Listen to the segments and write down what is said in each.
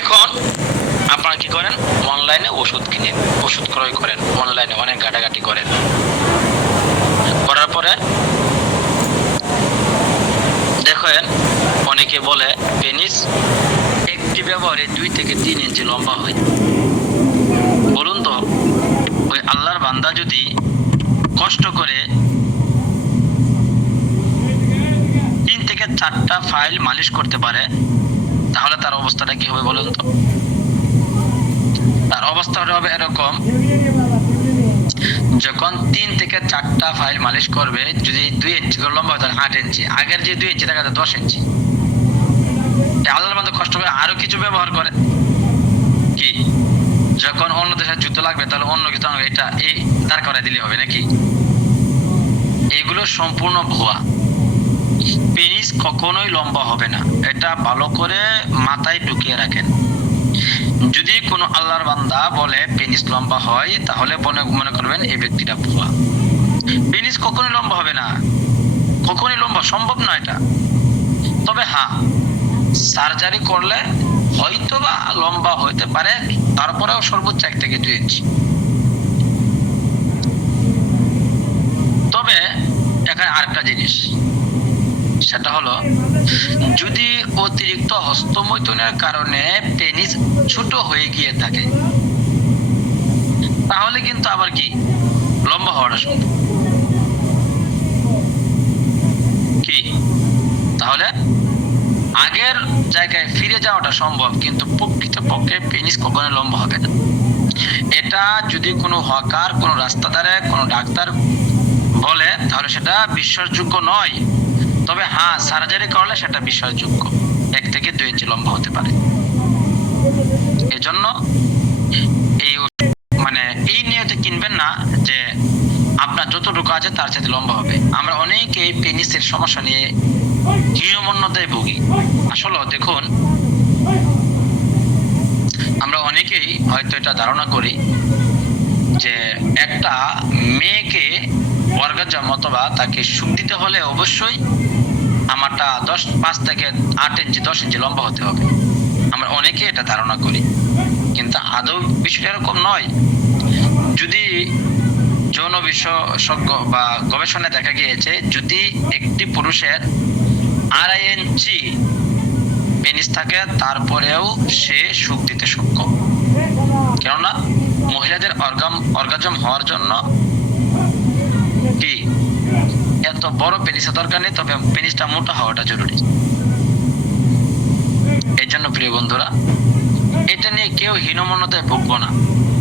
এখন আপনারা কি করেন, অনলাইনে ওষুধ কিনেন, ওষুধ ক্রয় করেন, অনলাইনে অনেক ঘাটাঘাটি করেন, করার পরে দেখেন অনেকে বলে পেনিস একটি ব্যবহারে 2 থেকে 3 ইঞ্চি লম্বা হয়। বলুন তো, ওই আল্লাহর বান্দা যদি কষ্ট করে 3 থেকে 4টা ফাইল মালিশ করতে পারে, তাহলে তার অবস্থাটা কি হবে বলুন তো? তার অবস্থাটা হবে এরকম, যখন 3 থেকে 4টা ফাইল মালিশ করবে, যদি 2 ইঞ্চি করে লম্বা হয় তাহলে 8 ইঞ্চি, আগের যে 2 ইঞ্চি দেখা যায় 10 ইঞ্চি। আল্লাহর বান্দা কষ্ট করে আরো কিছু ব্যবহার করে, কি যখন অন্য দেশের জুতো লাগবে তাহলে অন্য কিছু এটা এই দাঁড় করাই দিলে হবে নাকি? এগুলো সম্পূর্ণ ভুয়া। পেনিস কখনোই লম্বা হবে না, এটা ভালো করে মাথায় ঢুকিয়ে রাখেন। যদি কোনো আল্লাহর বান্দা বলে পেনিস লম্বা হয়, তাহলে মনে করবেন এই ব্যক্তিটা ভুয়া। পেনিস কখনোই লম্বা হবে না, কখনোই লম্বা সম্ভব না এটা। তবে হ্যাঁ, সার্জারি করলে হয়তো বা লম্বা হইতে পারে, তারপরেও সর্বোচ্চ 1 থেকে 2 ইঞ্চি। তবে এখানে আরেকটা জিনিস, সেটা হলো যদি অতিরিক্ত হস্তমৈথুনের কারণে পেনিস ছোট হয়ে গিয়ে থাকে, তাহলে কিন্তু আবার কি লম্বা হওয়াটা সম্ভব। কি তাহলে আগের জায়গায় ফিরে যাওয়াটা সম্ভব, কিন্তু প্রকৃতপক্ষে পেনিস কখনো লম্বা হবে না। এটা যদি কোনো হকার, কোনো রাস্তাধারে কোনো ডাক্তার বলে, তাহলে সেটা বিশ্বাসযোগ্য নয়। তবে হ্যাঁ, সার্জারি করলে সেটা বিশ্বাসযোগ্য, 1 থেকে 2 ইঞ্চি লম্বা হতে পারে। এজন্য এই এই নিয়তে কিনবেন না যে আপনার যতটুকু আছে তার সাথে লম্বা হবে। আমরা অনেকেই পেনিসের সমস্যা নিয়ে হীনমন্যতায় ভুগি। আসলে দেখুন, আমরা অনেকেই হয়তো এটা ধারণা করি যে একটা মেয়েকে অর্গাজম অথবা তাকে সুখ দিতে হলে অবশ্যই আমারটা 5 থেকে 8 ইঞ্চি 10 ইঞ্চি লম্বা হতে হবে। আমরা অনেকে এটা ধারণা করি, কিন্তু আদৌ বিষয়টা এরকম নয়। যদি যৌন বিশেষজ্ঞ বা গবেষণায় দেখা গিয়েছে, যদি একটি পুরুষের 2.5 ইঞ্চি পেনিস থাকে, তারপরেও সে সুখ দিতে সক্ষম। কেননা মহিলাদের অর্গাজম হওয়ার জন্য কি এত বড় পেনিসের দরকার নেই, তবে পেনিসটা মোটা হওয়াটা জরুরি। এই জন্য প্রিয় বন্ধুরা, এটা নিয়ে কেউ হীনমন্যতায় ভুগবো না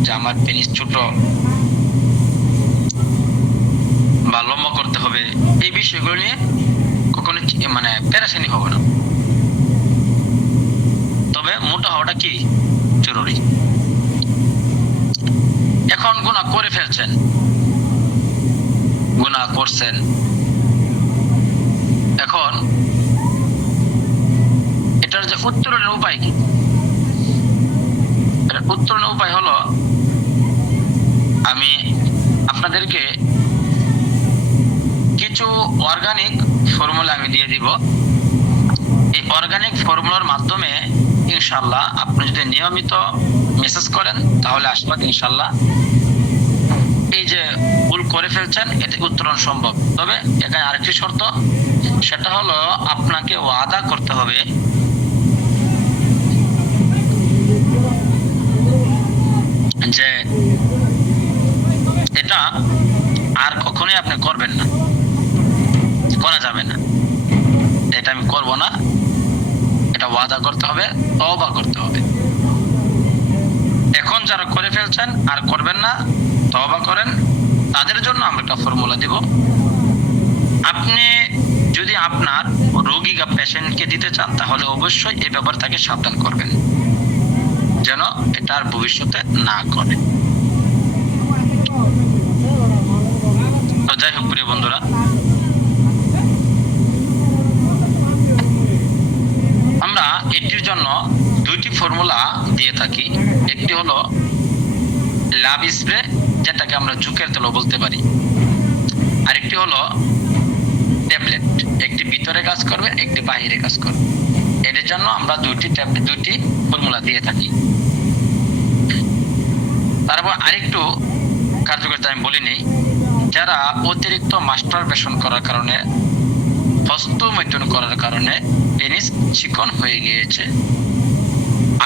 যে আমার পেনিস ছোট বা লম্বা করতে হবে। এই বিষয়গুলো নিয়ে কখনো পেরেশানি হবে না। তবে মোটা হওয়াটা কি জরুরি। এখন গুনাহ করে ফেলছেন, গুনাহ করছেন, এখন এটার যে উত্তরণের উপায় কি? উত্তরণের উপায় হলো, আমি আপনাদেরকে কিছু অর্গানিক ফর্মুলা আমি দিয়ে দিব। এই অর্গানিক ফর্মুলার মাধ্যমে ইনশাআল্লাহ আপনি যদি নিয়মিত মেসেজ করেন, তাহলে আসবাদ ইনশাআল্লাহ এই যে ভুল করে ফেলছেন এতে উত্তরণ সম্ভব। তবে এখানে আরেকটি শর্ত, সেটা হলো আপনাকে ওয়াদা করতে হবে যে এটা আর কখনোই আপনি করবেন না, করা যাবে না, এটা আমি করব না, এটা ওয়াদা করতে হবে, তওবা করতে হবে। এখন যারা করে ফেলছেন আর করবেন না, তওবা করেন, তাদের জন্য আমরা একটা ফর্মুলা দিব। আপনি যদি আপনার রোগী বা পেশেন্টকে দিতে চান, তাহলে অবশ্যই এই ব্যাপারে তাকে সাবধান করবেন যেন এটা আর ভবিষ্যতে না করে। তো যাই হোক প্রিয় বন্ধুরা, আমরা এটির জন্য 2টি ফর্মুলা দিয়ে থাকি। একটি হলো লাভ স্প্রে, যেটাকে আমরা জুকের তেল বলতে পারি। আরেকটি হলো ট্যাবলেট, একটি ভিতরে কাজ করবে, একটি বাইরে কাজ করবে। এর জন্য আমরা দুটি ফর্মুলা দিয়ে থাকি। তারপর আরেকটু কার্যকারিতা আমি বলি নেই, যারা অতিরিক্ত মাস্টারবেশন করার কারণে, হস্তমৈথুন করার কারণে পেনিস চিকন হয়ে গিয়েছে,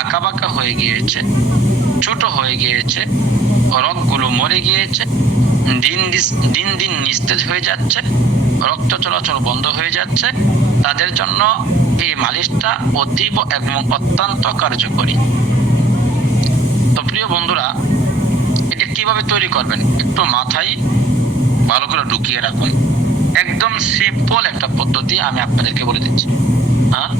আঁকাবাঁকা হয়ে গিয়েছে, ছোট হয়ে গিয়েছে, রগগুলো মরে গিয়েছে, দিন দিন নিস্তেজ হয়ে যাচ্ছে, রক্ত চলাচল বন্ধ হয়ে যাচ্ছে, তাদের জন্য এই মালিশটা অতীব এবং অত্যন্ত কার্যকরী। তো প্রিয় বন্ধুরা, এটা কিভাবে তৈরি করবেন একটু মাথায় ভালো করে ঢুকিয়ে রাখুন। একদম সিম্পল একটা পদ্ধতি আমি আপনাদেরকে বলে দিচ্ছি। হ্যাঁ,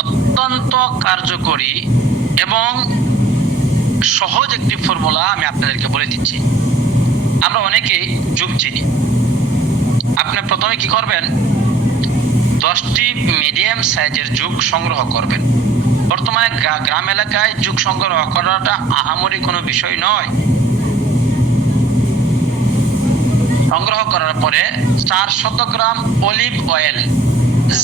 অত্যন্ত কার্যকরী এবং সহজ একটি ফর্মুলা আমি আপনাদেরকে বলে দিচ্ছি। আমরা অনেকে যুগ চিনি। আপনি প্রথমে কি করবেন, 10টি মিডিয়াম সাইজের যুগ সংগ্রহ করবেন। বর্তমানে গ্রাম এলাকায় যুগ সংগ্রহ করাটা আহামরি কোনো বিষয় নয়। সংগ্রহ করার পরে 400 গ্রাম অলিভ অয়েল,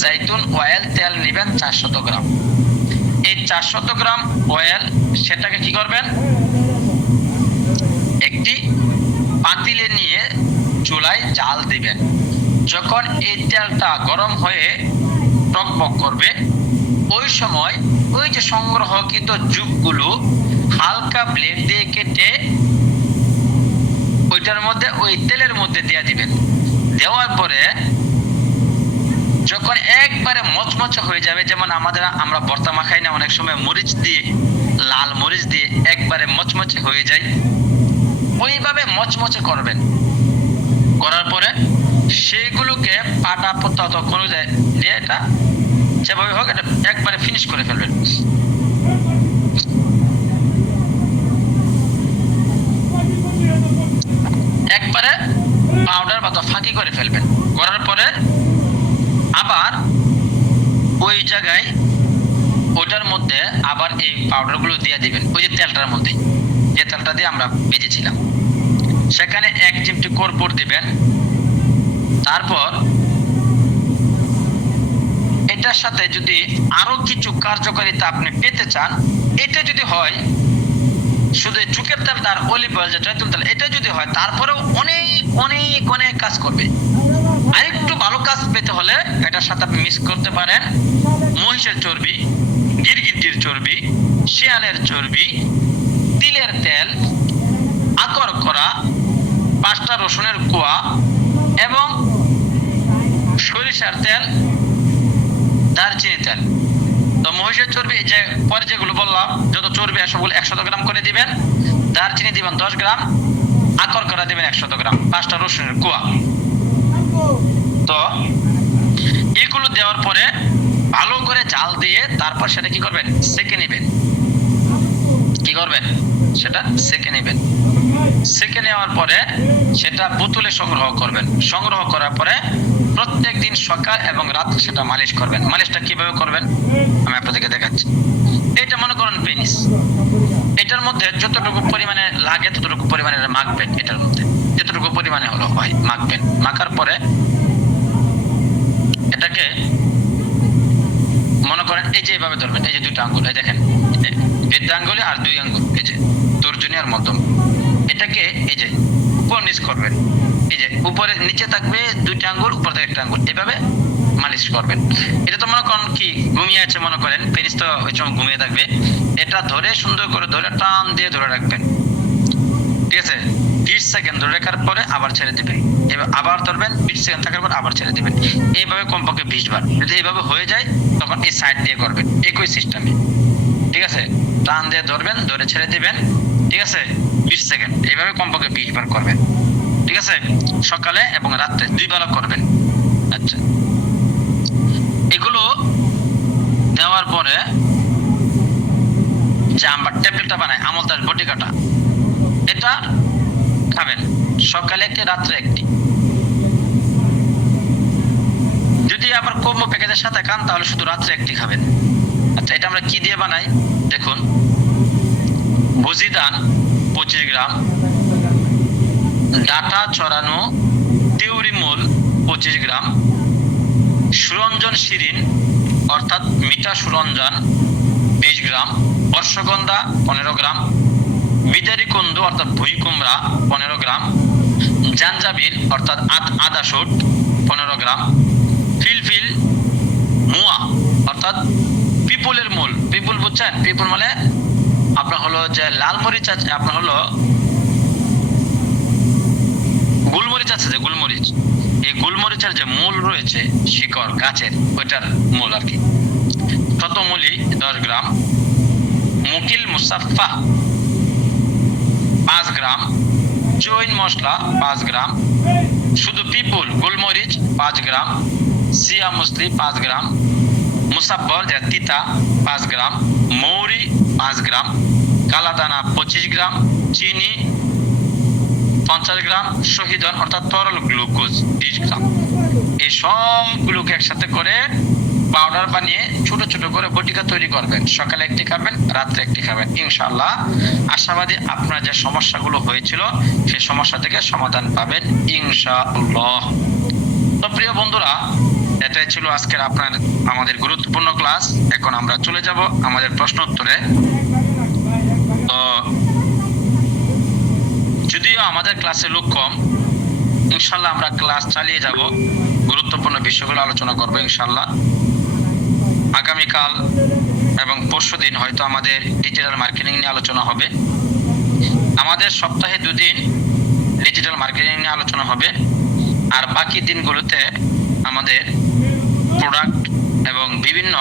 জৈতুন অয়েল তেল নেবেন 400 গ্রাম। এই 400 গ্রাম অয়েল সেটাকে কি করবেন, একটি পাতিলে নিয়ে চুলায় জাল দিবেন। যখন এই তেলটা গরম হয়ে টকবক করবে, ওই সময় ওই যে সংগ্রহকৃত যুগগুলো হালকা ব্লেড দিয়ে কেটে ওইটার মধ্যে, ওই তেলের মধ্যে দিয়ে দিবেন। দেওয়ার পরে যখন একবারে মচমচে হয়ে যাবে, যেমন আমরা ভর্তা মাখাই না অনেক সময় মরিচ দিয়ে, লাল মরিচ দিয়ে একবারে মচমচে হয়ে যায়, ওইভাবে মচমচে করবেন। করার পরে সেগুলোকে পাটা পোতা তখন দিয়ে এটা যেভাবে হোক এটা একবারে ফিনিশ করে ফেলবেন। একবারে পাউডার বা ফাঁকি করে ফেলবেন। করার পরে আবার ওই জায়গায় ওইটার মধ্যে আবার এই পাউডারগুলো দিয়ে দিবেন, ওই যে তেলটার মধ্যে, যে তেলটা দিয়ে আমরা ভেজেছিলাম, সেখানে 1 চিমটি কর্পূর দিবেন। তারপর এটার সাথে যদি আরো কিছু কার্যকারিতা আপনি পেতে চান, এটা যদি হয় শুধু চুকের তেল আর অলিভ অয়েল, যে জৈতুন তেল, এটা যদি হয় তারপরেও অনেক অনেক অনেক কাজ করবে। আরেকটু ভালো কাজ পেতে হলে এটার সাথে আপনি মিক্স করতে পারেন মহিষের চর্বি, গিরগিটির চর্বি, শিয়ালের চর্বি, তিলের তেল, আকর করা, 5টা রসুনের কোয়া এবং সরিষার তেল, দারচিনি তেল। তো মহিষের চর্বি যে পরে যেগুলো বললাম, যত চর্বি সবগুলো 100 গ্রাম করে দিবেন, দারচিনি দিবেন 10 গ্রাম, আকর করা দিবেন 100 গ্রাম, 5টা রসুনের কোয়া। তো এগুলো দেওয়ার পরে ভালো করে জাল দিয়ে তারপর সেটা কি করবেন, সেকে নেবেন। কি করবেন, সেটা সেকে নেবেন। সেকে নেওয়ার পরে সেটা বোতলে সংগ্রহ করবেন। সংগ্রহ করার পরে প্রত্যেক দিন সকাল এবং রাত সেটা মালিশ করবেন। মালিশটা কিভাবে করবেন আমি আপনাদেরকে দেখাচ্ছি। এটা মনে করেন পেনিস, এটার মধ্যে যতটুকু পরিমাণে লাগে ততটুকু পরিমাণে মাখবেন। এটার মধ্যে যতটুকু পরিমাণে হলো হয় মাখবেন। মাখার পরে এটাকে মনে করেন এই যে এইভাবে ধরবেন, এই যে 2টা আঙ্গুল, এই দেখেন বৃদ্ধ আঙ্গুলে আর 2 আঙ্গুল, এই যে তর্জনী আর মধ্যম, এটাকে এই যে উপর নিচ করবেন। এই যে উপরে নিচে থাকবে 2টা আঙ্গুল, উপর থেকে 1টা আঙ্গুল, এইভাবে মালিশ করবেন। এটা তো মনে করেন কি ঘুমিয়ে আছে, মনে করেন পেনিস তো ওই সময় ঘুমিয়ে থাকবে, এটা ধরে সুন্দর করে ধরে টান দিয়ে ধরে রাখবেন। ঠিক আছে, 20 সেকেন্ড ধরে রাখার পরে আবার ছেড়ে দিবেন। এবার আবার ধরবেন, 20 সেকেন্ড থাকার পর আবার ছেড়ে দিবেন। এইভাবে কমপক্ষে 20 বার। যদি এইভাবে হয়ে যায় তখন এই সাইড দিয়ে করবেন একই সিস্টেমে। ঠিক আছে, টান দিয়ে ধরবেন, ধরে ছেড়ে দিবেন। ঠিক আছে, 20 সেকেন্ড এইভাবে কমপক্ষে 20 বার করবেন। ঠিক আছে, সকালে এবং রাত্রে 2 বার করবেন। আচ্ছা, এগুলো দেওয়ার পরে যে আমরা ট্যাবলেটটা বানাই আমলতার বটিকাটা, এটা খাবেন, সকালে একটি রাত্রে একটি। যদি আবার কম্বো প্যাকেজের সাথে খান তাহলে শুধু রাত্রে একটি খাবেন। আচ্ছা, এটা আমরা কি দিয়ে বানাই দেখুন। ভুজিদান 25 গ্রাম, ডাটা চড়ানো তিউরি মূল 25 গ্রাম, সুরঞ্জন শিরিন অর্থাৎ মিঠা সুরঞ্জন 20 গ্রাম, অশ্বগন্ধা 15 গ্রাম, বিদারি কুন্দু অর্থাৎ ভুই কুমড়া 15 গ্রাম, জাঞ্জাবিল অর্থাৎ আদা শুট 15 গ্রাম, ফিলফিল মুয়া অর্থাৎ পিপুলের মূল, পিপুল বুঝছেন? পিপুল মানে আপনার হলো যে লাল মরিচ আছে, আপনার হলো গুলমরিচ আছে, যে গুলমরিচ, এই গুলমরিচের যে মূল রয়েছে শিকড় গাছের, ওইটার মূল আর কি। শতমূলি 10 গ্রাম, মুকিল মুসাফা 5 গ্রাম, চৈন মশলা 5 গ্রাম, শুধু পিপুল গোলমরিচ 5 গ্রাম, সিয়া মুসলি 5 গ্রাম, মুসাব্বর যে তিতা 5 গ্রাম, মৌরি 5 গ্রাম, কালাদানা 25 গ্রাম, চিনি 50 গ্রাম, শহীদন অর্থাৎ তরল গ্লুকোজ 20 গ্রাম। এই সবগুলোকে একসাথে করে পাউডার বানিয়ে ছোট ছোট করে বটিকা তৈরি করবেন। সকালে একটি খাবেন, রাত্রে একটি খাবেন। ইনশাআল্লাহ আশাবাদী আপনার যে সমস্যাগুলো হয়েছিল সেই সমস্যা থেকে সমাধান পাবেন ইনশাআল্লাহ। তো প্রিয় বন্ধুরা, এটাই ছিল আজকের আমাদের গুরুত্বপূর্ণ ক্লাস। এখন আমরা চলে যাব আমাদের প্রশ্ন উত্তরে। তো যদিও আমাদের ক্লাসে লোক কম, ইনশাআল্লাহ আমরা ক্লাস চালিয়ে যাব, গুরুত্বপূর্ণ বিষয়গুলো আলোচনা করব ইনশাআল্লাহ। আগামীকাল এবং পরশুদিন হয়তো আমাদের ডিজিটাল মার্কেটিং নিয়ে আলোচনা হবে। আমাদের সপ্তাহে 2 দিন ডিজিটাল মার্কেটিং নিয়ে আলোচনা হবে, আর বাকি দিনগুলোতে আমাদের প্রোডাক্ট এবং বিভিন্ন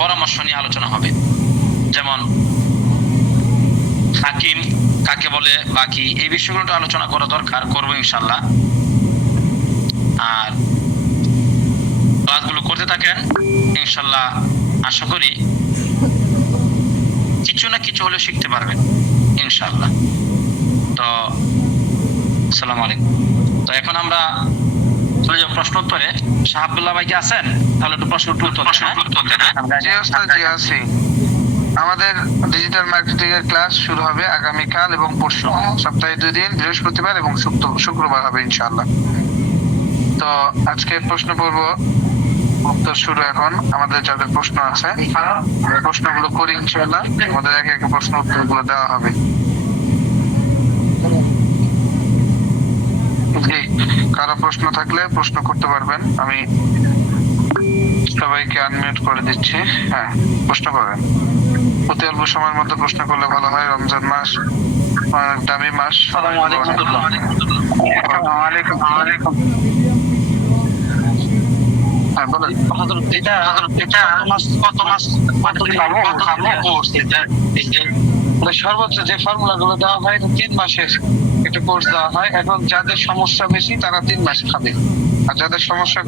পরামর্শ নিয়ে আলোচনা হবে। যেমন হাকিম কাকে বলে, বাকি এই বিষয়গুলো আলোচনা করা দরকার, করবো ইনশাআল্লাহ। আর ক্লাসগুলো করতে থাকেন ইনশাআল্লাহ, আশা করি কিছু না কিছু হলেও শিখতে পারবেন ইনশাআল্লাহ। তো আসসালামু আলাইকুম। তো এখন আমরা চলে যাব প্রশ্ন উত্তরে। শাহ আব্দুল্লাহ ভাই কি আছেন? তাহলে একটু প্রশ্ন উত্তর দেন। জি ওস্তাদ, জি আছি। আমাদের ডিজিটাল মার্কেটিং এর ক্লাস শুরু হবে আগামীকাল এবং পরশু, সপ্তাহে 2 দিন, বৃহস্পতিবার এবং শুক্রবার হবে ইনশাআল্লাহ। তো আজকে প্রশ্ন পড়ব, উত্তর শুরু এখন। আমাদের যাদের প্রশ্ন আছে প্রশ্নগুলো করি ইনশাআল্লাহ, আমাদের একে একে প্রশ্ন উত্তরগুলো দেওয়া হবে। জি, কারো প্রশ্ন থাকলে প্রশ্ন করতে পারবেন। আমি সবাইকে আনমিউট করে দিচ্ছি। হ্যাঁ, প্রশ্ন করেন। অতি অল্প সময়ের মধ্যে প্রশ্ন করলে ভালো হয়। রমজান মাস অনেক দামি মাস। আসসালামু আলাইকুম। হ্যাঁ বলেন। সর্বোচ্চ যে ফর্মুলা গুলো দেওয়া হয় 3 মাসের একটা কোর্স দেওয়া হয়। এখন যাদের সমস্যা বেশি তারা 3 মাস খাবে, আর যাদের সমস্যা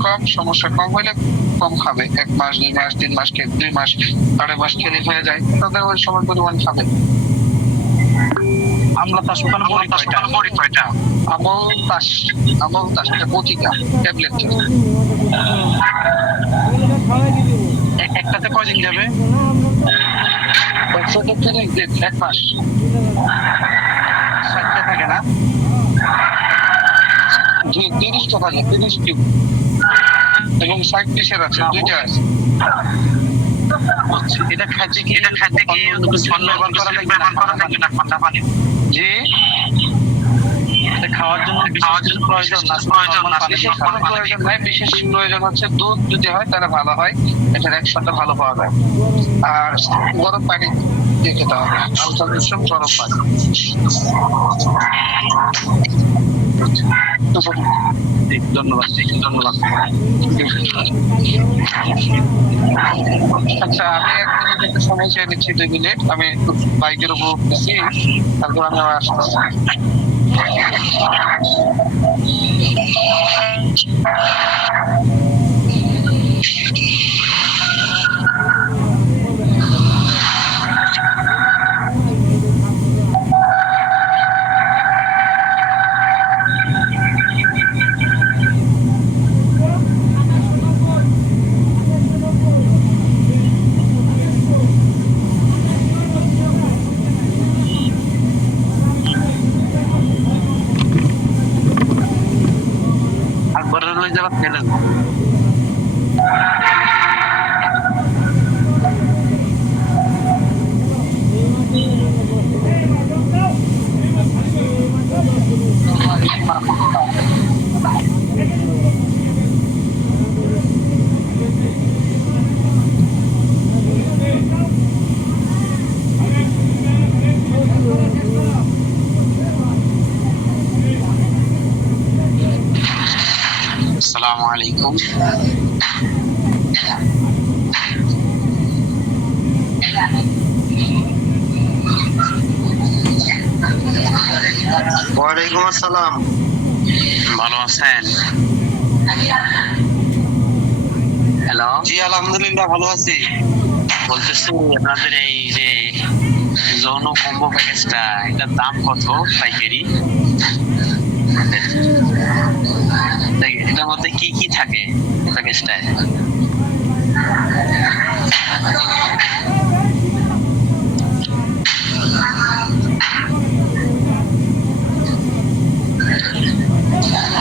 কম হলে কম খাবে। 1 মাস 2 মাস 3 মাস 2 মাস 2.5 মাস খেলে হয়ে যায়, তাদের ওই সমান পরিমাণ খাবে। আমলা তাস মরি কয়টা? আমল তাস এটা বটিকা ট্যাবলেট। একটাতে কয়দিন যাবে? 1 মাস। 60টা থাকে না? জি, 30টা থাকে, 30 টিউব এবং 60 পিসের আছে, 2টা আছে। এটা খাইতে কি ব্যবহার করা লাগবে না ঠান্ডা পানি? জি, এটা খাওয়ার জন্য প্রয়োজন না? বিশেষ কোনো প্রয়োজন নাই। বিশেষ প্রয়োজন হচ্ছে দুধ যদি হয় তাহলে ভালো হয়, এটার অ্যাকশনটা ভালো পাওয়া যায়। আর গরম পানি দিয়ে খেতে হবে, হালকা মিশ্রণ গরম পানি। ধন্যবাদ। আচ্ছা, আমি 1 মিনিট সময় চেয়ে নিচ্ছি, 2 মিনিট। আমি বাইকের উপর উঠতেছি, তারপর আমি আবার আসতেছি। ওই জায়গা ফেলে আসসালামু আলাইকুম। ওয়ালাইকুম আসসালাম। ভালো আছেন? হ্যালো, জি আলহামদুলিল্লাহ ভালো আছি। বলতেছি আপনাদের এই যে যৌন কম্বো প্যাকেজটা, এটার দাম কত পাইকারি? এটার মধ্যে কি কি থাকে প্যাকেজটায়?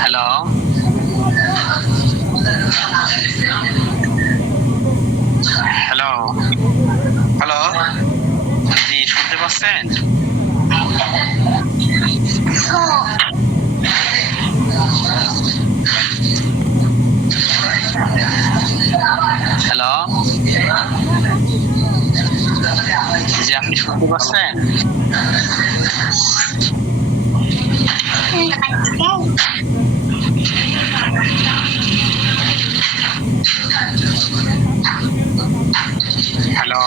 হ্যালো, হ্যালো, হ্যালো, জি শুনতে পাচ্ছেন? হ্যালো, জি আপনি শুনতে পাচ্ছেন? হ্যালো,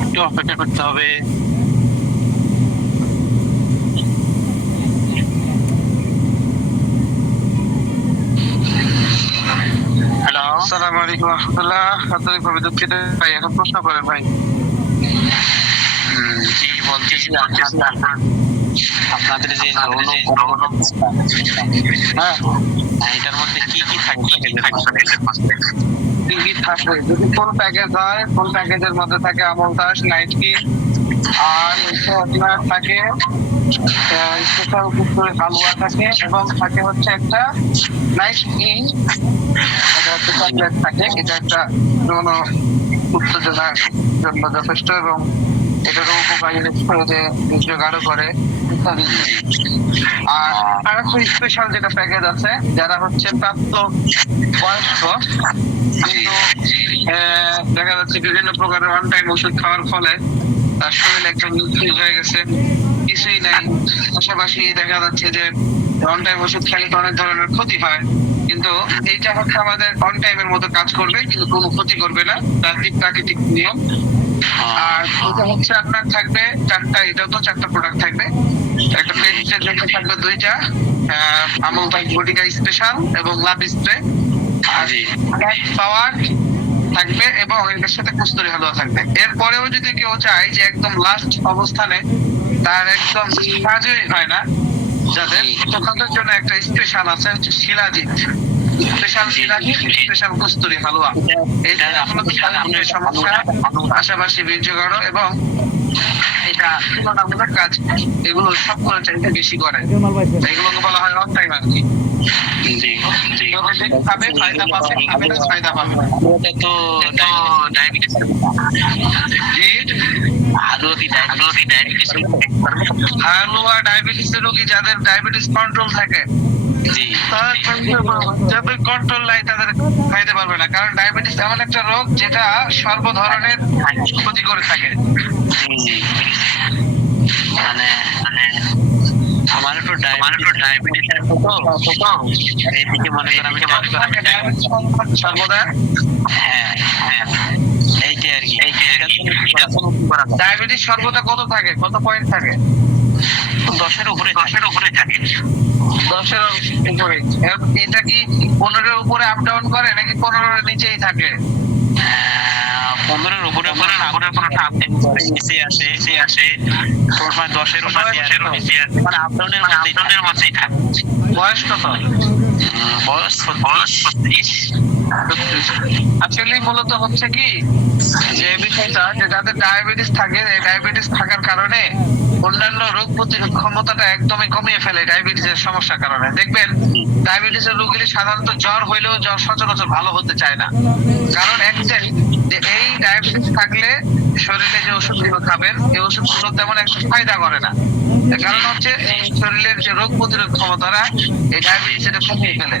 একটু অপেক্ষা করতে হবে। হ্যালো, আসসালামু আলাইকুম রহমতুল্লাহ। আন্তরিকভাবে দুঃখিত ভাই, এখন প্রশ্ন করেন ভাই। জি বলতেছি আপনাদের যে যৌন কম্বো, হ্যাঁ, এটার মধ্যে কি কি থাকে? কি কি থাকে যদি ফুল প্যাকেজ হয়, ফুল প্যাকেজের মধ্যে থাকে আমল তাস, নাইট কি, আর হচ্ছে আপনার থাকে স্পেশাল কুকুরের হালুয়া থাকে, এবং থাকে হচ্ছে একটা নাইট কি চকলেট থাকে। এটা একটা যৌন উত্তেজনার জন্য যথেষ্ট, এবং এটারও উপকারী যে বীর্য গাঢ় করে ইত্যাদি। আর আরেকটা স্পেশাল যেটা প্যাকেজ আছে, যারা হচ্ছে প্রাপ্ত বয়স্ক কিন্তু দেখা যাচ্ছে বিভিন্ন প্রকারের অন টাইম ওষুধ খাওয়ার ফলে তার শরীর একদম নিস্তেজ হয়ে গেছে, কিছুই নাই। পাশাপাশি দেখা যাচ্ছে যে অন টাইম ওষুধ খেলে তো অনেক ধরনের ক্ষতি হয়, কিন্তু এইটা হচ্ছে আমাদের অন টাইমের মতো কাজ করবে, কিন্তু কোনো ক্ষতি করবে না, তার প্রাকৃতিক নিয়ম। আর এটা হচ্ছে আপনার থাকবে চারটা, এটাও তো চারটা প্রোডাক্ট থাকবে। একটা পেন্সের জন্য থাকবে দুইটা, আমল বাই বডিকা স্পেশাল এবং লাভ স্প্রে, আর পাওয়ার থাকবে, এবং এর সাথে কস্তুরি হালুয়া থাকবে। এরপরেও যদি কেউ চায় যে একদম লাস্ট অবস্থানে তার একদম কাজই হয় না যাদের, তখনদের জন্য একটা স্পেশাল আছে হচ্ছে শিলাজিৎ, স্পেশাল শিলাজিৎ, স্পেশাল কস্তুরি হালুয়া। এটা আপনাদের সমস্যা, পাশাপাশি বীর্য গাঢ়, এবং এটা তুলনামূলক কাজ এগুলো সবগুলো চাইতে বেশি করে, এগুলোকে বলা হয় অন টাইম আর কি। জি জি, খাবে ফায়দা পাবে, খাবে না ফায়দা পাবে। এটা তো ডায়াবেটিস, হালুয়া কি ডায়াবেটিস? হালুয়া ডায়াবেটিসের রোগী যাদের ডায়াবেটিস কন্ট্রোল থাকে, জি যাদের কন্ট্রোল নাই তাদের খাইতে পারবে না, কারণ ডায়াবেটিস এমন একটা রোগ যেটা সর্ব ধরনের ক্ষতি করে থাকে। জি, মানে আমার একটু ডায়াবেটিস আছে তো, এইদিকে মনে করেন আমি সর্বদা হ্যাঁ হ্যাঁ এইটাই আর কি। ডায়াবেটিস সর্বদা কত থাকে, কত পয়েন্ট থাকে? 10-এর উপরে থাকে। 10-এর উপরে। এটা কি 15-এর উপরে আপ ডাউন করে নাকি 15-এর নিচেই থাকে? 15-এর উপরে কোনো টাপ নিচে আসে তোমার 10-এর নিচে আসে, মানে আপডাউনের মধ্যেই থাকে। বয়স কত? বয়স 30। অ্যাকচুয়ালি মূলত হচ্ছে কি যে বিষয়টা যে যাদের ডায়াবেটিস থাকে, এই ডায়াবেটিস থাকার কারণে অন্যান্য রোগ প্রতিরোধ ক্ষমতাটা একদমই কমিয়ে ফেলে ডায়াবেটিসের সমস্যার কারণে। দেখবেন ডায়াবেটিসের রোগীরা সাধারণত জ্বর হইলেও জ্বর সচরাচর ভালো হতে চায় না, কারণ একটাই যে এই ডায়াবেটিস থাকলে শরীরে যে ওষুধগুলো খাবেন এই ওষুধগুলো তেমন একটা ফায়দা করে না। এর কারণ হচ্ছে এই শরীরের যে রোগ প্রতিরোধ ক্ষমতাটা এই ডায়াবেটিস এটা কমিয়ে ফেলে,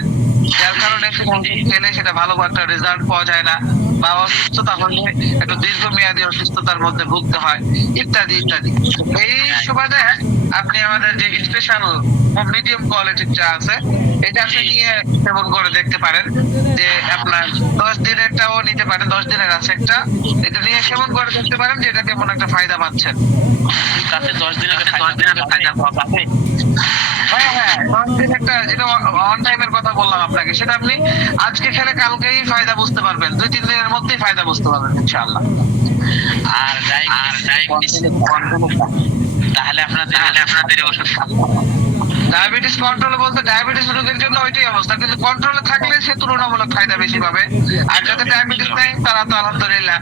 যার কারণে খেলে সেটা ভালো একটা রেজাল্ট পাওয়া যায় না, বা অসুস্থতা হলে একটু দীর্ঘমেয়াদী অসুস্থতার মধ্যে ভুগতে হয়, ইত্যাদি ইত্যাদি। এই সুবাদে আপনি আমাদের যে স্পেশাল মিডিয়াম কোয়ালিটির চা আছে এটা আপনি নিয়ে সেবন করে দেখতে পারেন। যে আপনার 10 দিনেরটাও নিতে পারেন, 10 দিনের আছে একটা, এটা নিয়ে সেবন করে দেখতে পারেন যে এটা কেমন একটা ফায়দা পাচ্ছেন। তাতে 10 দিনের ফায়দা পাওয়া যাবে। হ্যাঁ হ্যাঁ, 10 দিন একটা যেটা অন টাইমের কথা বললাম আপনাকে, সেটা আপনি আজকে খেলে কালকেই ফায়দা বুঝতে পারবেন, 2-3 দিনের মধ্যেই ফায়দা বুঝতে পারবেন ইনশাআল্লাহ। আর ডায়াবেটিস তাহলে আপনাদের ওষুধ ডায়াবেটিস কন্ট্রোলে বলতে ডায়াবেটিস রোগের জন্য ওইটাই অবস্থা, কিন্তু কন্ট্রোলে থাকলে সে তুলনামূলক ফায়দা বেশি পাবে। আর যাদের ডায়াবেটিস নেই তারা তো আলহামদুলিল্লাহ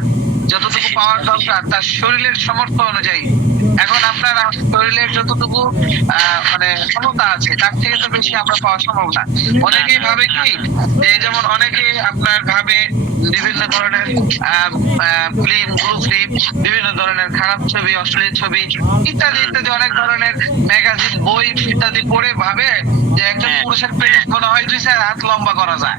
যতটুকু পাওয়ার দরকার তার শরীরের সামর্থ্য অনুযায়ী, এখন আপনার শরীরের যতটুকু মানে ক্ষমতা আছে তার থেকে তো বেশি আমরা পাওয়া সম্ভব না। অনেকেই ভাবে কি যে যেমন অনেকে আপনার ভাবে বিভিন্ন ধরনের ফিল্ম, ব্লু ফিল্ম, বিভিন্ন ধরনের খারাপ ছবি, অশ্লীল ছবি ইত্যাদি ইত্যাদি অনেক ধরনের ম্যাগাজিন, বই ইত্যাদি পড়ে ভাবে যে একজন পুরুষের পেনিস মনে হয় 2-4 হাত লম্বা করা যায়,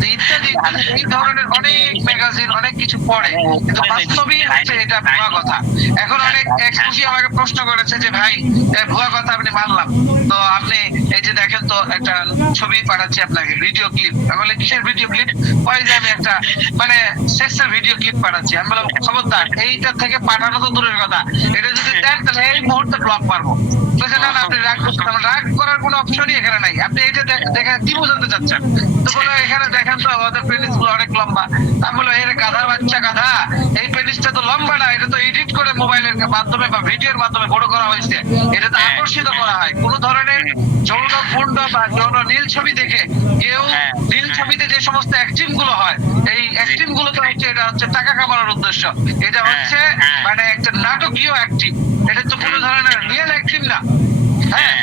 তো ইত্যাদি এই ধরনের অনেক ম্যাগাজিন অনেক কিছু পড়ে, কিন্তু বাস্তবেই হচ্ছে এটা ভুয়া কথা। এখন অনেক এক্সকুজি আমাকে প্রশ্ন করেছে যে ভাই ভুয়া কথা আপনি মানলাম তো আপনি এই যে দেখেন তো একটা ছবি পাঠাচ্ছি আপনাকে, ভিডিও ক্লিপ। আমি বলি কিসের ভিডিও ক্লিপ? ওই যে আমি একটা মানে সেক্সের ভিডিও ক্লিপ পাঠাচ্ছি। আমি বললাম খবরদার এইটা থেকে পাঠানো তো দূরের কথা, এটা যদি দেন তাহলে এই মুহূর্তে ব্লক মারবো। বলছে না না আপনি রাগ করছেন, রাগ করার কোনো অপশনই এখানে নাই, আপনি এইটা দেখে কি বোঝাতে চাচ্ছেন? তো বলো এখানে দেখেন তো ওদের পেনিস গুলো অনেক লম্বা। আমি বললো এর গাধার বাচ্চা গাধা, এই পেনিসটা তো লম্বা না, এটা তো এডিট করে মোবাইলের মাধ্যমে বা ভিডিওর মাধ্যমে বড় করা হয়েছে, এটা তো আকর্ষিত করা হয়। কোন ধরনের যৌন পূর্ণ বা যৌন নীল ছবি দেখে কেউ নীল ছবিতে যে সমস্ত অ্যাক্টিং গুলো হয় এই অ্যাক্টিং গুলো তো হচ্ছে এটা হচ্ছে টাকা কামানোর উদ্দেশ্য, এটা হচ্ছে মানে একটা নাটকীয় অ্যাক্টিং, এটা তো কোনো ধরনের রিয়েল অ্যাক্টিং না। হ্যাঁ,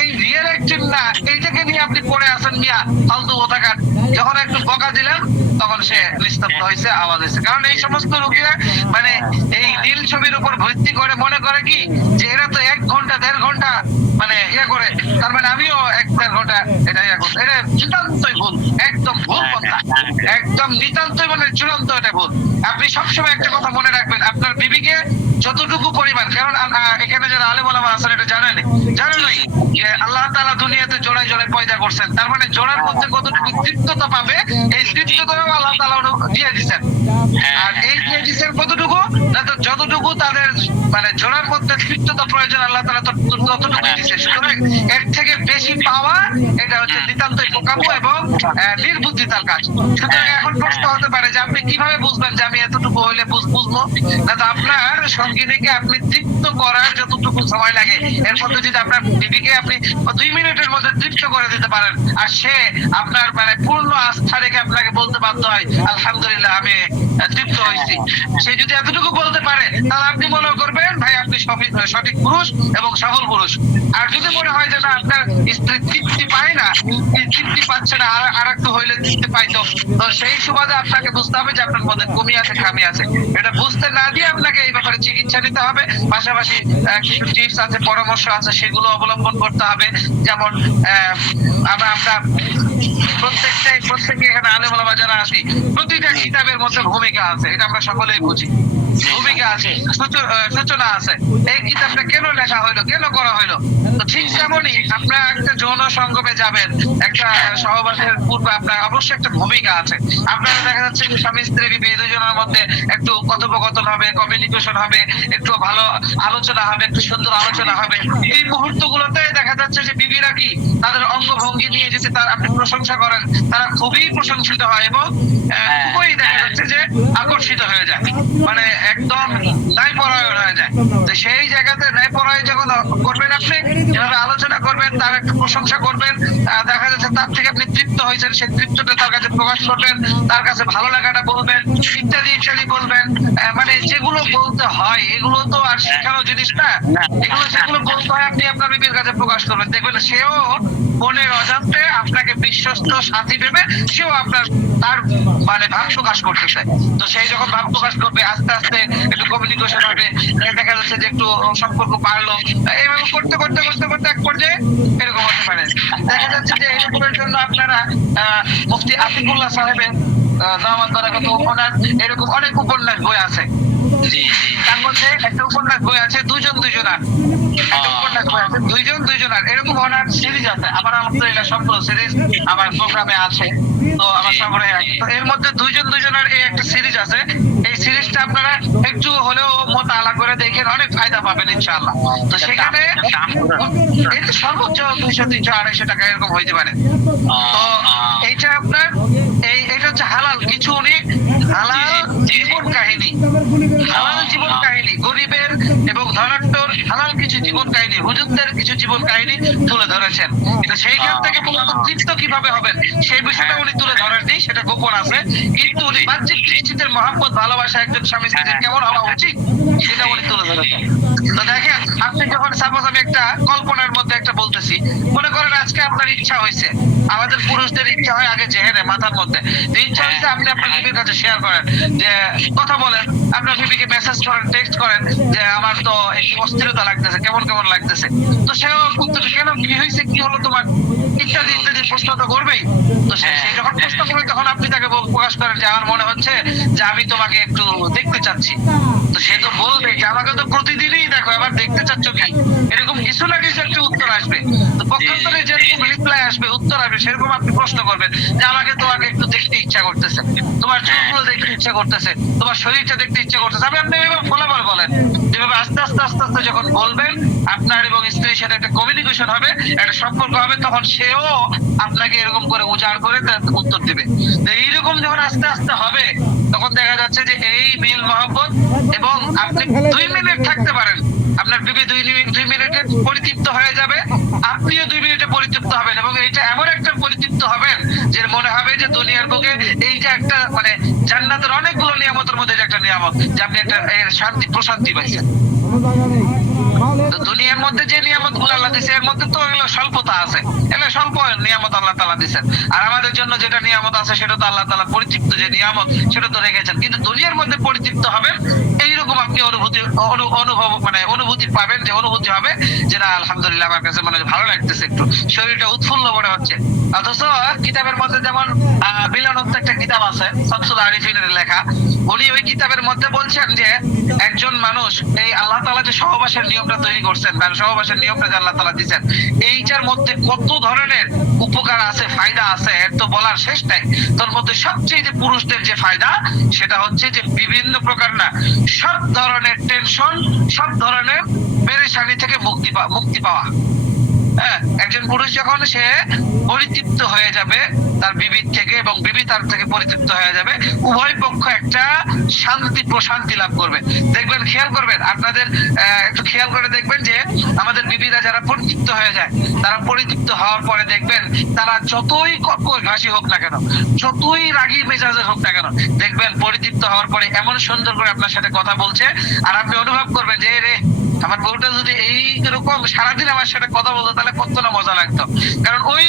এই রিয়েল অ্যাক্টিং না, এইটাকে নিয়ে আপনি পড়ে আসেন মিয়া ফালতু কথাকার। যখন একটু বকা দিলাম তখন সে নিস্তব্ধ হয়েছে, আওয়াজ হয়েছে। কারণ এই সমস্ত রোগীরা মানে এই নীল ছবির উপর ভিত্তি করে মনে করে কি যে এরা তো 1 ঘন্টা 1.5 ঘন্টা মানে ইয়ে করে, তার মানে আমিও 1-1.5 ঘন্টা এটা ইয়ে করবো। এটা নিতান্তই ভুল, একদম ভুল কথা, একদম নিতান্তই মানে চূড়ান্ত এটা ভুল। আপনি সবসময় একটা কথা মনে রাখবেন, আপনার বিবিকে যতটুকু পরিমাণ, কারণ এখানে যারা আলেম ওলামা আছেন এটা জানেন যে আল্লাহ তাআলা দুনিয়াতে জোড়ায় জোড়ায় পয়দা করছেন, তার মানে জোড়ার মধ্যে কতটুকু তৃপ্ততা পাবে এই তৃপ্ততাও আল্লাহ তাআলা দিয়ে দিচ্ছেন। আর এই দিয়ে দিচ্ছেন কতটুকু না, তো যতটুকু তাদের মানে জোড়ার মধ্যে তৃপ্ততা প্রয়োজন আল্লাহ তাআলা ততটুকু দিচ্ছে। সুতরাং এর থেকে বেশি পাওয়া এটা হচ্ছে নিতান্তই বোকামো এবং নির্বুদ্ধিতার কাজ। সুতরাং এখন প্রশ্ন হতে পারে যে আপনি কিভাবে বুঝবেন যে আমি এতটুকু হইলে বুঝবো না, তো আপনার সঙ্গিনীকে আপনি তৃপ্ত করার যতটুকু সময় লাগে এর মধ্যে যদি আপনার বিবিকে আপনি 2 মিনিটের মধ্যে তৃপ্ত করে দিতে পারেন, আর সে আপনার মানে পূর্ণ আস্থা রেখে আপনাকে বলতে বাধ্য হয় আলহামদুলিল্লাহ আমি তৃপ্ত হয়েছি, সে যদি এতটুকু বলতে পারে তাহলে আপনি মনে করবেন ভাই আপনি সঠিক পুরুষ এবং সফল পুরুষ। আর যদি মনে হয় যে না আপনার স্ত্রী তৃপ্তি পায় না, তৃপ্তি পাচ্ছে না, আর একটু হইলে তৃপ্তি পাইতো, তো সেই সুবাদে আপনাকে বুঝতে হবে যে আপনার মধ্যে কমি আছে, খামি আছে। এটা বুঝতে না দিয়ে আপনাকে এই ব্যাপারে চিকিৎসা নিতে হবে, পাশাপাশি কিছু টিপস আছে, পরামর্শ আছে, সেগুলো অবলম্বন করতে হবে। যেমন আমরা প্রত্যেকে এখানে আলেম ওলামা যারা আছি প্রতিটা কিতাবের মধ্যে ভূমিকা আছে, এটা আমরা সকলেই বুঝি, ভূমিকা আছে, সূচনা আছে। এই কিতাবটা কেন লেখা হলো, কেন করা হলো? তো ঠিক তেমনই আপনারা একটা যৌন সঙ্গমে যাবেন, একটা সহবাসের পূর্বে আপনার অবশ্যই একটা ভূমিকা আছে। আপনারা দেখা যাচ্ছে যে স্বামী স্ত্রী বিবি দুজনের মধ্যে একটু কথোপকথন হবে, কমিউনিকেশন হবে, একটু ভালো আলোচনা হবে, একটু সুন্দর আলোচনা হবে। এই মুহূর্তগুলোতে দেখা যাচ্ছে যে বিবিরা কি তাদের অঙ্গভঙ্গি নিয়ে যেতে তার আপনি প্রশংসা করেন, তারা খুবই প্রশংসিত হয় এবং খুবই দেখা যাচ্ছে যে আকর্ষিত হয়ে যায়, মানে একদম ন্যায়পরায়ণ হয়ে যায়। তো সেই জায়গাতে ন্যায়পরায়ণ যখন করবেন, আপনি যেভাবে আলোচনা করবেন, তার একটু প্রশংসা করবেন, দেখা যাচ্ছে তার থেকে আপনি তৃপ্ত হয়েছেন, সেই তৃপ্তটা তার কাছে প্রকাশ করবেন, তার কাছে ভালো লাগাটা বলবেন, ইত্যাদি ইত্যাদি বলবেন। মানে যেগুলো বলতে হয় এগুলো তো আর শেখানো জিনিস না, এগুলো যেগুলো বলতে হয় আপনি আপনার বিবির কাছে প্রকাশ করবেন, দেখবেন সেও মনের অজান্তে আপনাকে বিশ্বস্ত সাথী ভেবে সেও আপনার তার মানে ভাব প্রকাশ করতেছে। তো সেই যখন ভাব প্রকাশ করবে, আস্তে আস্তে একটু কমিউনিকেশন হবে, দেখা যাচ্ছে যে একটু সম্পর্ক বাড়লো। এইভাবে করতে করতে করতে করতে এক পর্যায়ে এরকম হতে পারে। দেখা যাচ্ছে যে এরকমের জন্য আপনারা মুফতি আতিকুল্লাহ সাহেবের দাওয়াত বারাকাত ওনার এরকম অনেক উপন্যাস বই আছে। তার মধ্যে একটা উপন্যাস বই আছে দুইজন দুইজনার, একটা উপন্যাস বই আছে দুইজন দুইজনার, এরকম ওনার সিরিজ আছে। আমার আলহামদুলিল্লাহ সবগুলো সিরিজ আমার প্রোগ্রামে আছে, তো আমার সংগ্রহে আছে। তো এর মধ্যে দুইজন দুইজনার এই একটা সিরিজ আছে। এই সিরিজটা আপনারা একটু হলেও মোতালা করে দেখেন, অনেক ফায়দা পাবেন ইনশাআল্লাহ। তো সেখানে এটা সর্বোচ্চ 200-300-250 টাকা এরকম হইতে পারে। তো এইটা আপনার এটা হচ্ছে হালাল কিছু, উনি হালাল জীবন কাহিনী, হালাল জীবন কাহিনী, গরিবের এবং ধনাঢ্যর হালাল কিছু জীবন কাহিনী, হুজুরদের কিছু জীবন কাহিনী তুলে ধরেছেন। কিন্তু সেইখান থেকে মূলত তৃপ্ত কিভাবে হবেন সেই বিষয়টা উনি তুলে ধরেননি, সেটা গোপন আছে। কিন্তু উনি বাহ্যিক দৃষ্টিতে মহব্বত ভালোবাসা একজন স্বামী স্ত্রীর কেমন হওয়া উচিত সেটা উনি তুলে ধরেছেন। তো দেখেন, আপনি যখন সাপোজ আমি একটা কল্পনার মধ্যে একটা বলতেছি, মনে করেন আজকে আপনার ইচ্ছা হয়েছে, আমাদের পুরুষদের ইচ্ছা হয় আগে জেহেনে মাথার মধ্যে, ইচ্ছা হয়েছে আপনি আপনার বিবির কাছে শেয়ার করেন, যে কথা বলেন, আপনার বিবিকে মেসেজ করেন, টেক্সট করেন যে আমার তো একটু অস্থিরতা লাগতেছে, কেমন কেমন লাগতেছে। তো সেও উত্তর কেন, কি হয়েছে, কি হলো তোমার, ইত্যাদি ইত্যাদি প্রশ্ন তো করবেই। তো সে যখন প্রশ্ন করবে তখন আপনি তাকে প্রকাশ করেন যে আমার মনে হচ্ছে যে আমি তোমাকে একটু দেখতে চাচ্ছি। তো সে তো বলবে যে আমাকে তো প্রতিদিনই দেখো, এবার দেখতে চাচ্ছ কি, এরকম কিছু না কিছু একটা উত্তর আসবে। তো পক্ষান্তরে যেরকম রিপ্লাই আসবে, উত্তর আসবে, সেরকম আপনি প্রশ্ন করবেন যে আমাকে তোমাকে একটু দেখতে ইচ্ছা করতেছে, তোমার চুলগুলো দেখতে ইচ্ছা করতেছে, তোমার শরীরটা দেখতে ইচ্ছা করতেছে। আপনি এভাবে ফলাফল বলেন, যেভাবে আস্তে আস্তে আস্তে আস্তে যখন বলবেন, আপনার এবং স্ত্রীর সাথে একটা কমিউনিকেশন হবে, একটা সম্পর্ক হবে, তখন সেও আপনাকে এরকম করে উজাড় করে তার উত্তর দিবে। তো এইরকম যখন আস্তে আস্তে হবে, তখন দেখা যাচ্ছে যে এই মিল মহব্বত, এবং আপনি 2 মিনিট থাকতে পারেন, আপনার বিবি 2 মিনিটে পরিতৃপ্ত হয়ে যাবে, আপনিও 2 মিনিটে পরিতৃপ্ত হবেন, এবং এইটা এমন একটা পরিতৃপ্ত হবেন যে মনে হবে যে দুনিয়ার বুকে এইটা একটা মানে জান্নাতের অনেকগুলো নিয়ামতের মধ্যে একটা নিয়ামত, যে আপনি একটা শান্তি প্রশান্তি পাইছেন। তো দুনিয়ার মধ্যে যে নিয়ামত গুলো আল্লাহ দিয়েছে, এর মধ্যে তো এগুলো স্বল্পতা আছে, এগুলো স্বল্প নিয়ামত আল্লাহ তাআলা দিয়েছেন। আর আমাদের জন্য যেটা নিয়ামত আছে সেটা তো আল্লাহ তাআলা পরিতৃপ্ত যে নিয়ামত সেটা তো রেখেছেন। কিন্তু দুনিয়ার মধ্যে পরিতৃপ্ত হবেন, এইরকম আপনি অনুভূতি পাবেন, যে অনুভূতি হবে যেটা আলহামদুলিল্লাহ আমার কাছে মনে ভালো লাগতেছে, একটু শরীরটা উৎফুল্ল মনে হচ্ছে। অথচ কিতাবের মধ্যে যেমন মিলনোত্তর একটা কিতাব আছে শামসুল আরিফিনের লেখা, উনি ওই কিতাবের মধ্যে বলছেন যে একজন মানুষ এই আল্লাহ তাআলা যে সহবাসের নিয়মটা তৈরি করছেন, বা সহবাসের নিয়মটা যে আল্লাহ তাআলা দিয়েছেন, এইটার মধ্যে কত ধরনের উপকার আছে, ফায়দা আছে, এর তো বলার শেষ নাই। তোর মধ্যে সবচেয়ে যে পুরুষদের যে ফায়দা, সেটা হচ্ছে যে বিভিন্ন প্রকার না সব ধরনের টেনশন, সব ধরনের পেরেশানি থেকে মুক্তি পাওয়া। হ্যাঁ, একজন পুরুষ যখন সে পরিতৃপ্ত হয়ে যাবে তার বিবির থেকে, এবং বিবি তার থেকে পরিতৃপ্ত হয়ে যাবে, উভয় পক্ষ একটা শান্তি প্রশান্তি লাভ করবে। দেখবেন, খেয়াল করবেন, আপনাদের একটু খেয়াল করে দেখবেন যে আমাদের বিবিরা যারা পরিতৃপ্ত হয়ে যায়, তারা পরিতৃপ্ত হওয়ার পরে দেখবেন তারা যতই ঘাসি হোক না কেন, যতই রাগী মেজাজের হোক না কেন, দেখবেন পরিতৃপ্ত হওয়ার পরে এমন সুন্দর করে আপনার সাথে কথা বলছে, আর আপনি অনুভব করবেন যে রে আমার বউটা যদি এইরকম সারাদিন আমার সাথে কথা বলতো তাহলে কত না মজা লাগতো। কারণ ওই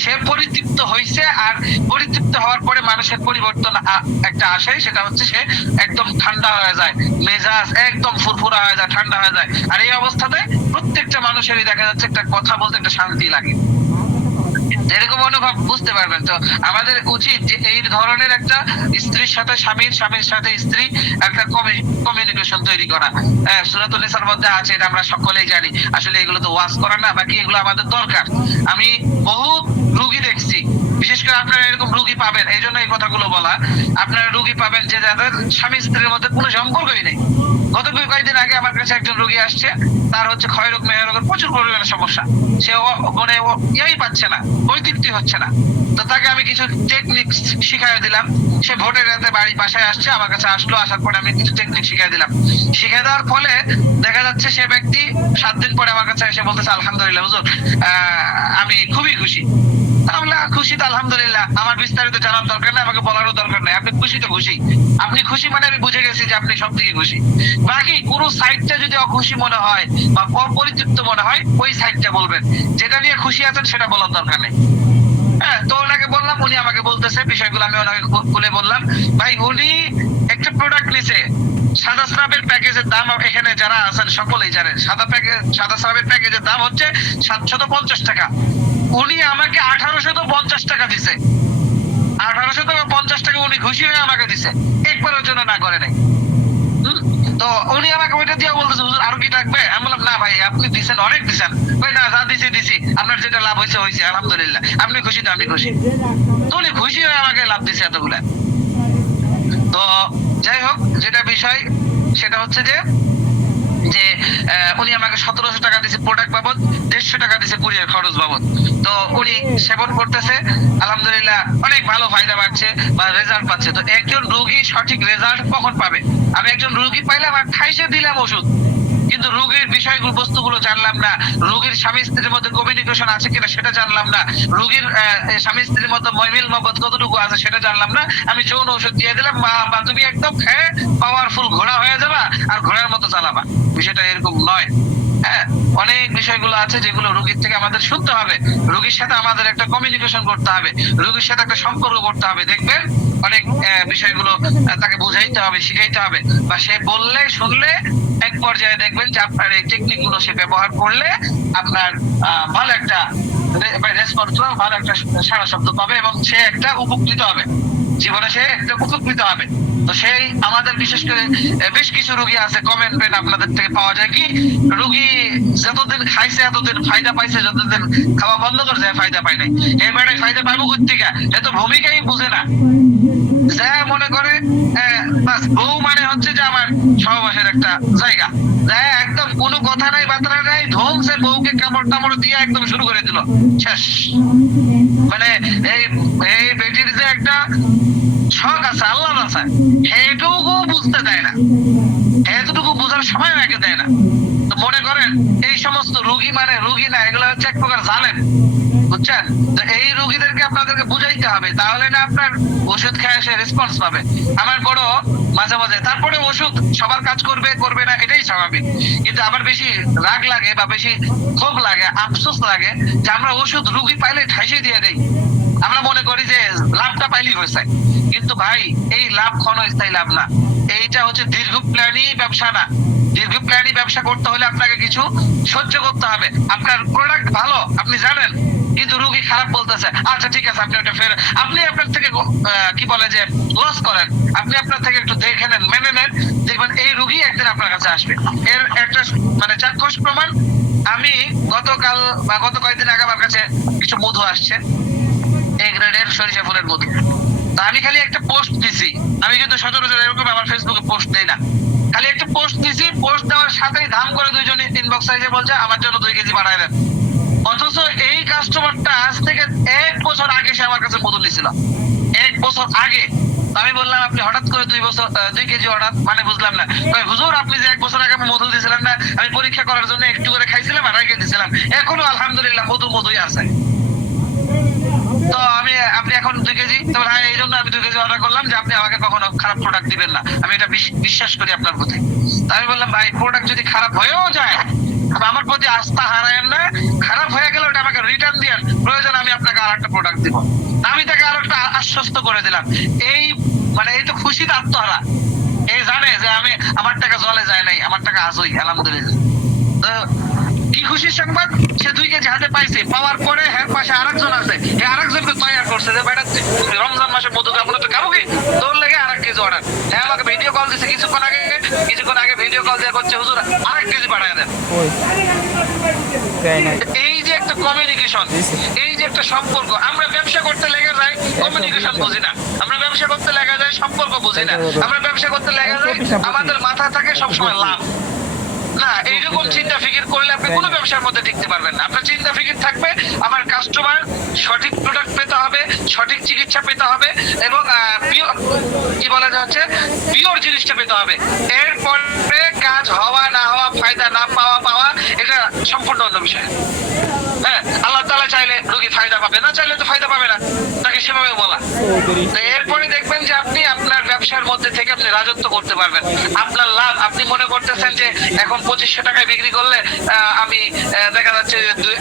সে পরিতৃপ্ত হয়েছে, আর পরিতৃপ্ত হওয়ার পরে মানুষের পরিবর্তন একটা আসে, সেটা হচ্ছে সে একদম ঠান্ডা হয়ে যায়, মেজাজ একদম ফুরফুরা হয়ে যায়, ঠান্ডা হয়ে যায়। আর এই অবস্থাতে প্রত্যেকটা মানুষেরই দেখা যাচ্ছে একটা কথা বলতে একটা শান্তি লাগে। এরকম অনুভব বুঝতে পারবেন। তো আমাদের উচিত যে এই ধরনের একটা স্ত্রীর সাথে স্বামীর, স্বামীর সাথে স্ত্রী একটা কমিউনিকেশন তৈরি করা। হ্যাঁ, সূরাতুল নিসার মধ্যে আছে, এটা আমরা সকলেই জানি। আসলে এগুলো তো ওয়াজ করা না, বাকি এগুলো আমাদের দরকার। আমি বহু রুগী দেখছি, বিশেষ করে আপনারা এরকম রুগী পাবেন, এই জন্য এই কথাগুলো বলা। আপনারা রুগী পাবেন যে যাদের স্বামী স্ত্রীর মধ্যে কোনো সম্পর্কই নেই। গত কয়েকদিন আগে আমার কাছে একজন রোগী আসছে, তার হচ্ছে ক্ষয় রোগ, মেয় রোগের প্রচুর পরিমাণে সমস্যা। সে মানে ইয়াই পাচ্ছে না, বৈতৃপ্তি হচ্ছে না। তো তাকে আমি কিছু টেকনিক শিখাই দিলাম। সে ভোটের রাতে বাড়ি বাসায় আসছে, আমার কাছে আসলো, আসার পরে আমি কিছু টেকনিক শিখাই দিলাম। শিখে দেওয়ার ফলে দেখা যাচ্ছে সে ব্যক্তি 7 দিন পরে আমার কাছে এসে বলতেছে, আলহামদুলিল্লাহ হুজুর, আমি খুবই খুশি। আমরা খুশি তো আলহামদুলিল্লাহ, আমার বিস্তারিত জানার দরকার নেই, আমাকে বলারও দরকার নেই। আপনি খুশি তো খুশি, আপনি খুশি মানে আমি বুঝে গেছি যে আপনি সব থেকে খুশি। বাকি কোন সাইডটা যদি অখুশি মনে হয় বা অপরিতৃপ্ত মনে হয়, ওই সাইডটা বলবেন। যেটা নিয়ে খুশি আছেন সেটা বলার দরকার নেই। হ্যাঁ, তো ওনাকে বললাম, উনি আমাকে বলতেছে বিষয়গুলো, আমি ওনাকে খুলে বললাম। ভাই, উনি একটা প্রোডাক্ট নিছে, সাদা স্রাবের প্যাকেজের দাম, এখানে যারা আছেন সকলেই জানেন, সাদা স্রাবের প্যাকেজের দাম হচ্ছে 750 টাকা। উনি আমাকে 1850 টাকা দিছে। 1850 টাকা উনি খুশি হয়ে আমাকে দিছে, একবারের জন্য না করে নাই। তো উনি আমাকে ওইটা দিয়ে বলতেছে, হুজুর আরো কি লাগবে? আমি বললাম, না ভাই, আপনি দিছেন, অনেক দিছেন। ভাই না, যা দিছি, আপনার যেটা লাভ হয়েছে হয়েছে, আলহামদুলিল্লাহ। আপনি খুশি তো আমি খুশি। তো উনি খুশি হয়ে আমাকে লাভ দিছে এতগুলা। তো যাই হোক, যেটা বিষয় সেটা হচ্ছে যে উনি আমাকে 1700 টাকা দিছে প্রোডাক্ট বাবদ, 150 টাকা দিছে কুরিয়ার খরচ বাবদ। তো উনি সেবন করতেছে, আলহামদুলিল্লাহ অনেক ভালো ফায়দা পাচ্ছে বা রেজাল্ট পাচ্ছে। তো একজন রোগী সঠিক রেজাল্ট কখন পাবে? আমি একজন রোগী পাইলাম আর খাইছে দিলাম ওষুধ, কিন্তু রোগীর বিষয়গুলো, বস্তুগুলো জানলাম না। রোগীর স্বামী স্ত্রীর মধ্যে কমিউনিকেশন আছে কিনা সেটা জানলাম না। রোগীর স্বামী স্ত্রীর মধ্যে মহিমিল মহব্বত কতটুকু আছে সেটা জানলাম না। আমি যৌন ওষুধ দিয়ে দিলাম, বা তুমি একদম খেয়ে পাওয়ারফুল ঘোড়া হয়ে যাবা আর ঘোড়ার মতো চালাবা। বিষয়টা এরকম নয়। হ্যাঁ, অনেক বিষয়গুলো আছে যেগুলো রোগীর থেকে আমাদের শুনতে হবে। রোগীর সাথে আমাদের একটা কমিউনিকেশন করতে হবে, রোগীর সাথে একটা সম্পর্ক করতে হবে। দেখবেন অনেক বিষয়গুলো তাকে বুঝাইতে হবে, শিখাইতে হবে, বা সে বললে শুনলে এক পর্যায়ে দেখবেন যে আপনার এই টেকনিক গুলো সে ব্যবহার করলে আপনার ভালো একটা রেসপন্স, ভালো একটা সাড়া শব্দ পাবে এবং সে একটা উপকৃত হবে, জীবনে সে একটা উপকৃত হবে। তো সেই আমাদের বিশেষ করে বেশ কিছু রোগী আছে, কমেন্ট আপনাদের থেকে পাওয়া যায় কি, রোগী যতদিন খাইছে এতদিন ফায়দা পাইছে, যতদিন খাওয়া বন্ধ করছে ফায়দা পায় নাই। এবারে ফায়দা পাবো কোথেকে? এত ভূমিকাই বুঝে না। যা মনে করে বউ মানে হচ্ছে যে আমার সহবাসের একটা জায়গা, একদম কোনো কথা নাই, বার্তা নাই, ধ্বংসে বউকে কামড় টামড় দিয়ে একদম শুরু করে দিল, শেষ। মানে এই বেটির যে একটা শখ আছে, আল্লাহ আছে, সেইটুকু বুঝতে দেয় না, এতটুকু বোঝার সময় একে দেয় না। তো মনে করেন এই সমস্ত রোগী মানে রোগী না, এগুলো হচ্ছে এক প্রকার জালেম, বুঝছেন? তো এই রোগীদেরকে আপনাদেরকে বুঝাইতে হবে, তাহলে না আপনার ওষুধ খেয়ে সে রেসপন্স পাবে। আমার বড় মাঝে মাঝে, তারপরে ওষুধ সবার কাজ করবে না, এটাই স্বাভাবিক। কিন্তু আবার বেশি রাগ লাগে বা বেশি ক্ষোভ লাগে, আফসোস লাগে যে আমরা ওষুধ রোগী পাইলে ঠাইসে দিয়ে দেই। আমরা মনে করি যে লাভটা পাইলেই হয়েছে, কিন্তু ভাই এই লাভ ক্ষণস্থায়ী লাভ না। এইটা হচ্ছে দীর্ঘমেয়াদী ব্যবসা না। দীর্ঘমেয়াদী ব্যবসা করতে হলে আপনাকে কিছু সহ্য করতে হবে। আপনার প্রোডাক্ট ভালো, আপনি জানেন, কিন্তু রোগী খারাপ বলতেছে, আচ্ছা ঠিক আছে, আপনি ওটা আপনি আপনার থেকে কি বলে যে লস করেন, আপনি আপনার থেকে একটু দেখে নেন, মেনে নেন, দেখবেন এই রোগী একদিন আপনার কাছে আসবে। এর একটা মানে চাক্ষুষ প্রমাণ, আমি গতকাল বা গত কয়েকদিন আগে আমার কাছে কিছু মধু আসছে, এ গ্রেডের সরিষা ফুলের মধু। তা আমি খালি একটা পোস্ট দিছি, আমি কিন্তু সচরাচর এরকম আমার ফেসবুকে পোস্ট দেই না, খালি একটা পোস্ট দিছি, পোস্ট দেওয়ার সাথেই ধাম করে দুইজন ইনবক্স এসে বলছে আমার জন্য 2 কেজি বানায় দেন। অথচ এই কাস্টমারটা আজ থেকে 1 বছর আগে সে আমার কাছে মধু নিয়েছিল, 1 বছর আগে। আমি বললাম আপনি হঠাৎ করে 2 কেজি হঠাৎ, মানে বুঝলাম না। হুজুর আপনি যে 1 বছর আগে মধু দিয়েছিলেন না, আমি পরীক্ষা করার জন্য একটু করে খাইছিলাম আর রেখে দিয়েছিলাম, এখনো আলহামদুলিল্লাহ মধুই আছে। তো আপনি এখন 2 কেজি, তো হ্যাঁ এই জন্য আমি 2 কেজি অর্ডার করলাম যে আপনি আমাকে কখনো খারাপ প্রোডাক্ট দিবেন না, আমি এটা বিশ্বাস করি আপনার প্রতি। আমি বললাম ভাই প্রোডাক্ট যদি খারাপ হয়েও যায়, আমার প্রতি আস্থা হারায়েন না, খারাপ হয়ে গেলে ওটা আমাকে রিটার্ন দিয়েন, প্রয়োজন আমি আপনাকে আর একটা প্রোডাক্ট দিব। আমি তাকে আর একটা আশ্বস্ত করে দিলাম। এই মানে এই তো খুশিতে আত্মহারা, এই জানে যে আমার টাকা জলে যায় নাই, আমার টাকা আজই আলহামদুলিল্লাহ। তো কি খুশির সংবাদ, সে 2 কেজি হাতে পাইছে, পাওয়ার পরে হ্যাঁ পাশে আরেকজন আছে, এই আরেকজনকে তৈরি করছে যে বেটা রমজান মাসে মধু খাবো না, তো খাবো কি, তোর লেগে আরেক কেজি অর্ডার। হ্যাঁ আমাকে ভিডিও কল দিছে কিছুক্ষণ আগে ভিডিও কল দিয়ে করছে হুজুর আরেক কেজি পাঠায় দেন। এই যে একটা কমিউনিকেশন, এই যে একটা সম্পর্ক, আমরা ব্যবসা করতে লেগে যাই কমিউনিকেশন বুঝি না, আমরা ব্যবসা করতে লেগে যাই সম্পর্ক বুঝি না, আমরা ব্যবসা করতে লেগে যাই আমাদের মাথা থাকে সবসময় লাভ। না, এইরকম চিন্তা ফিকির করলে আপনি কোনো ব্যবসার মধ্যে টিকতে পারবেন না। আপনার চিন্তা ফিকির থাকবে আমার কাস্টমার সঠিক প্রোডাক্ট পেতে হবে, সঠিক চিকিৎসা পেতে হবে এবং কি বলা যাচ্ছে পিওর জিনিসটা পেতে হবে। এরপরে কাজ হওয়া না হওয়া, ফায়দা না পাওয়া এটা সম্পূর্ণ অন্য বিষয়। হ্যাঁ, আল্লাহ তাআলা চাইলে রোগী ফায়দা পাবে, না চাইলে তো ফায়দা পাবে না, তাকে সেভাবে বলা। তো এরপরে দেখবেন যে আপনি আপনার ব্যবসার মধ্যে থেকে আপনি রাজত্ব করতে পারবেন। আপনার লাভ, আপনি মনে করতেছেন যে এখন 2500 টাকায় বিক্রি করলে আমি দেখা যাচ্ছে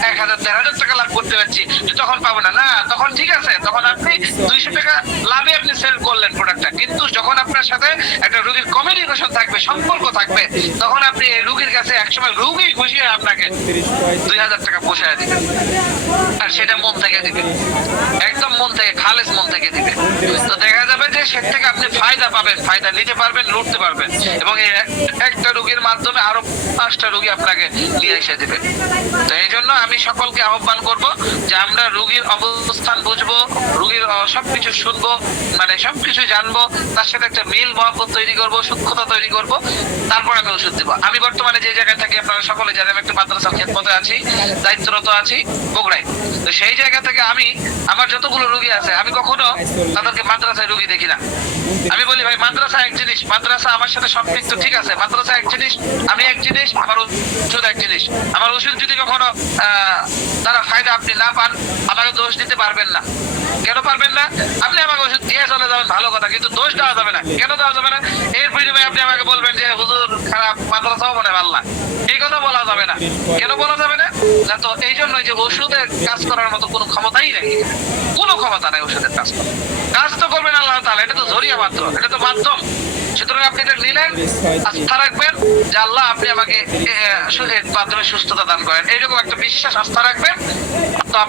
1000-1500 টাকা লাভ করতে পারছি, তখন পাবো না। না, তখন ঠিক আছে, তখন আপনি 200 টাকা লাভে আপনি সেল করলেন প্রোডাক্টটা, কিন্তু যখন আপনার সাথে একটা রোগীর কমিউনিকেশন থাকবে, সম্পর্ক থাকবে, তখন আপনি এই রোগীর কাছে একসময় রোগী খুশি হয়ে আপনাকে 2000 টাকা পোষায় দিবে, আর সেটা মন থেকে দিবে, একদম মন থেকে, খালেস মন থেকে দিবে। তো দেখা যাবে যে সে থেকে আপনি ফায়দা পাবেন, ফায়দা নিতে পারবেন, লুটতে পারবেন, এবং এই একটা রোগীর মাধ্যমে আরো 5টা রোগী আপনাকে নিয়ে এসে দিবে। তো এই জন্য আমি সকলকে আহ্বান করব যে আমরা রোগীর অবস্থান বুঝবো, রোগীর সবকিছু শুনবো, মানে সবকিছু জানবো, তার সাথে একটা মিল মহব্বত তৈরি করবো, সূক্ষ্মতা তৈরি করব, তারপর আমি ওষুধ দেবো। আমি বর্তমানে যে জায়গায় থাকি আপনারা সকলে জানেন, আমি একটা মাদ্রাসার খেদমতে আছি, দায়িত্বরত আছি বগুড়ায়। তো সেই জায়গা থেকে আমি আমার যতগুলো রোগী আছে, আমি কখনো তাদেরকে মাদ্রাসায় রোগী দেখি না। আমি বলি ভাই মাদ্রাসা এক জিনিস, মাদ্রাসা আমার সাথে সম্পৃক্ত, ঠিক আছে, মাদ্রাসা এক জিনিস, আমি এক জিনিস, আমার ওষুধ এক জিনিস। আমার ওষুধ যদি কখনো তারা ফায়দা আপনি না পান, আমাকে দোষ দিতে পারবেন না। কেন পারবেন না? আপনি আমাকে ওষুধ দিয়ে চলে যাবেন, ভালো কথা, কিন্তু দোষ দেওয়া যাবে না। কেন দেওয়া যাবে না? এর বিনিময়ে আপনি আমাকে বলবেন যে হুজুর খারাপ, মাদ্রাসাও মনে হয় ভালো না, এই কথা বলা যাবে না। কেন বলা যাবে না? না, তো এই জন্যই যে ওষুধের কাজ করার মতো কোনো ক্ষমতাই নেই, কোনো ক্ষমতা নাই ওষুধের কাজ করার। কাজ তো করবেন আল্লাহ তাআলা, এটা তো জরিয়া মাত্র, এটা তো মাধ্যম। সুতরাং আপনি এটা নিলেন, আস্থা রাখবেন যে আল্লাহ আপনি আমাকে এর মাধ্যমে সুস্থতা দান করেন, এইরকম একটা বিশ্বাস, আস্থা রাখবেন। তো